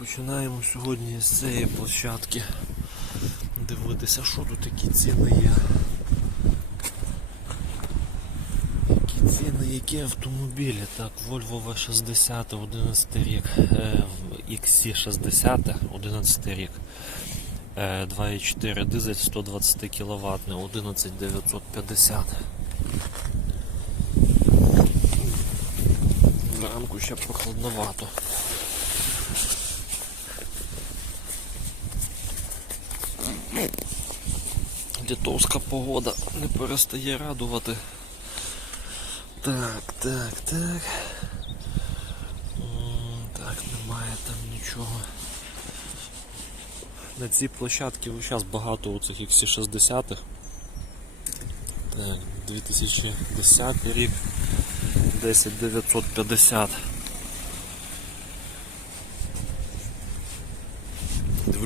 Починаємо сьогодні з цієї площадки дивитися, що тут які ціни є. Які ціни, які автомобілі. Так, Volvo V60, 11 рік, е, XC60, 11 рік. Е, 2,4 дизель 120 кВт, 11950. Зранку ще прохладновато. Літовська погода не перестає радувати. Так, так, так. Так, немає там нічого. На цій площадці зараз багато оцих XC60. Так, 2010 рік. 10950.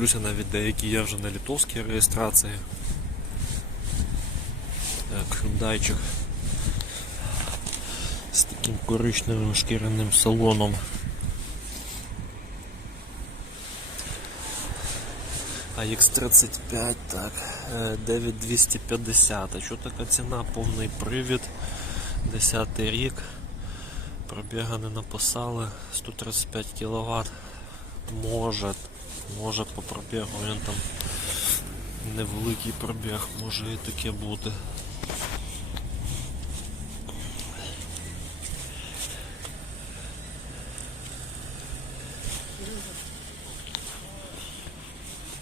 Дивлюся навіть деякі є вже на літовській реєстрації. Так, з таким коричневим шкіряним салоном. А X35, так, е, 9250. А що така ціна? Повний привід. 10 рік. Пробіга не написали. 135 кВт. Може, може по пробігу він там невеликий пробіг, може і таке бути.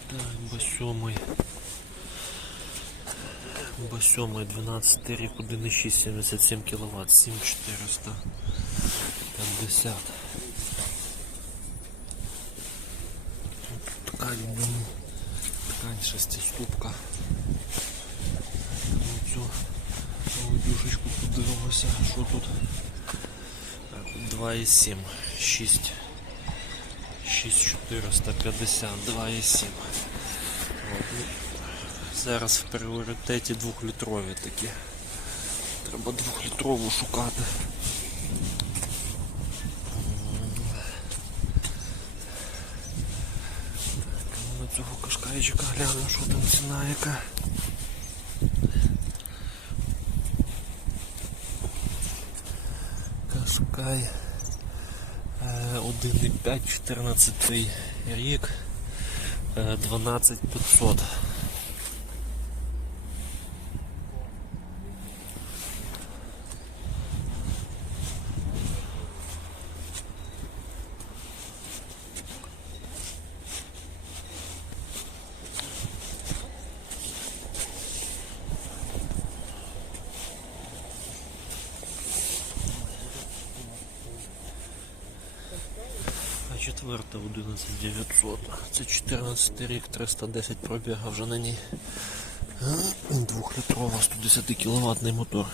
Так, Б7. Б7 12 рік 1,6 77 кВт 7450 Ткань в ньому. Ткань шестиступка Ну, цю молодюшечку подивимося що тут? 2,7 6 6450 2,7 ну, Зараз в пріоритеті двохлітрові такі. Треба двохлітрову шукати. Так, а на цього гляну, що там ціна яка. Кашкай е, 1,5, 14 рік, е, 12500. А четверта 11900. Це 14 рік, 310 пробіга вже на ній. Двохлітрова 110 кіловатний мотор.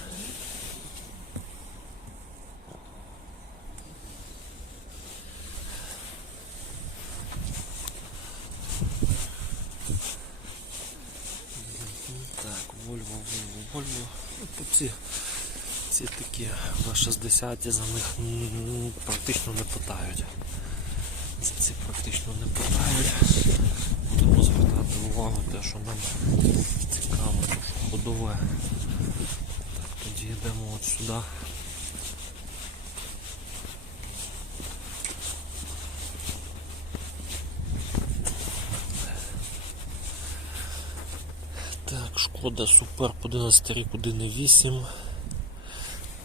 Так, Volvo, Volvo. Ну, по ці, такі В60 за них практично не питають. Ці практично не питають. Будемо звертати увагу те, що нам цікаво, то що ходове. Так, тоді йдемо от сюди. Так, шкода супер 11 рік 1,8.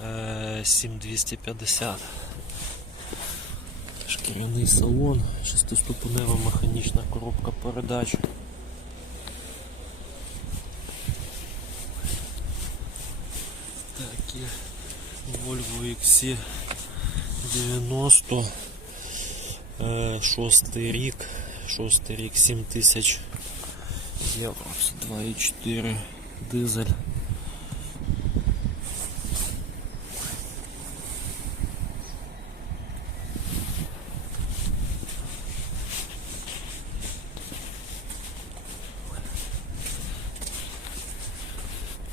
Е, 7250. Шкіряний салон, шестиступенева механічна коробка передач. Так, є Volvo XC 90 е, шостий рік, шостий рік 7000 євро, це 2,4 дизель.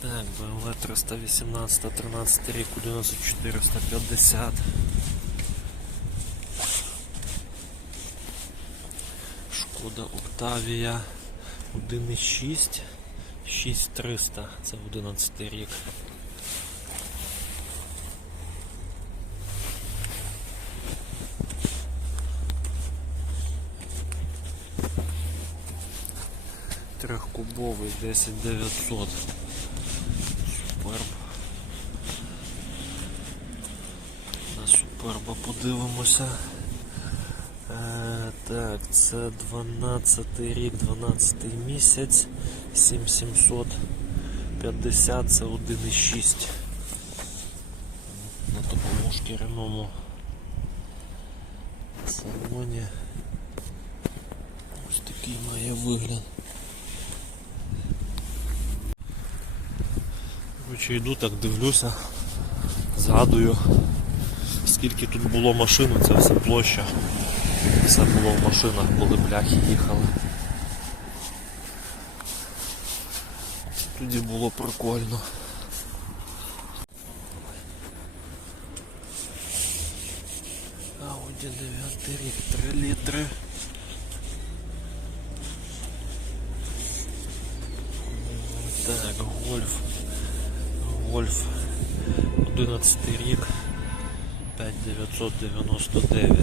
Так, BMW 318, 13 рік, 11450. Шкода Октавія 1,6 6300. Це 11 рік. Трьохкубовий 10900. На подивимося. Е, так, це 12 рік, 12 місяць, 7750, це 1,6. На такому шкіряному салоні. Ось такий має вигляд. Короче, йду так дивлюся, згадую, скільки тут було машин, це все площа. Все було в машинах, коли бляхи їхали. Тоді було прикольно. Ауді 9 рік, 3 літри. Так, гольф. Гольф 11 рік 5999.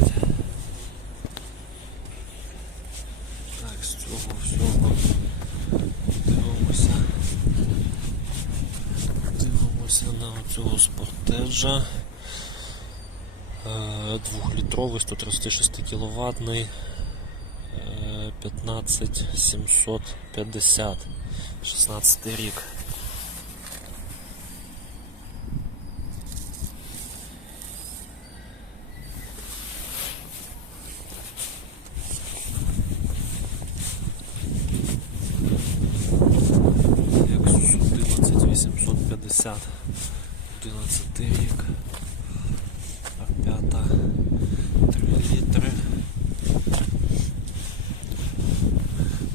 Так, з цього всього дивимося. Дивимося на цього спортеджа. Е, Двохлітровий 136 кВт 15750 16 рік. 11850 11 рік. П'ята 3 літри.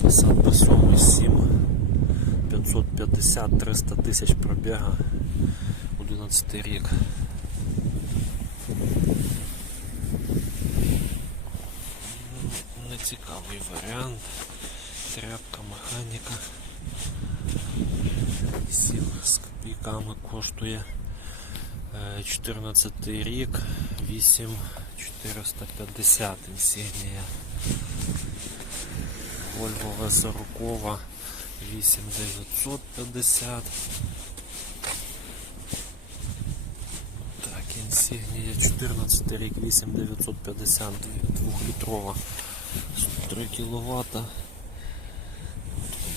Passat B7 7 550 300 тисяч пробіга 11 рік. Нецікавий варіант. Тряпка, механіка. Сіл з копійками коштує е, 14 рік, 8450 інсігнія. Volvo V40 8950. Так, інсігнія 14 рік, 8950, 2-літрова, 103 кВт.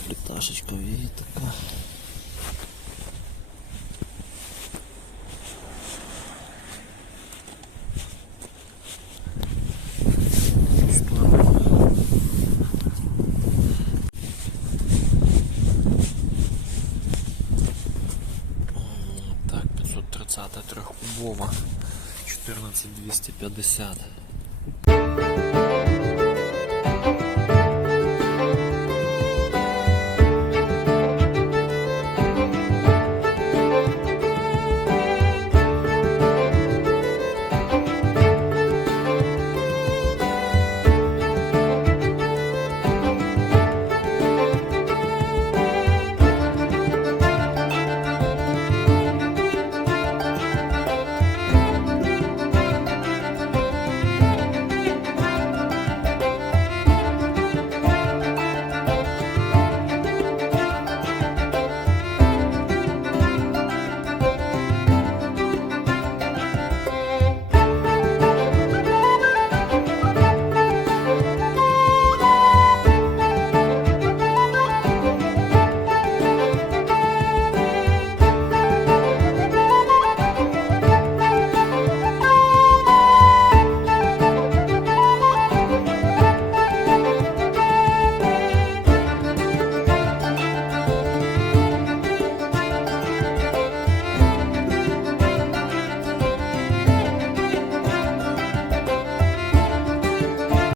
Пліташечка є така. Так, 530 трьохкубова, 14250.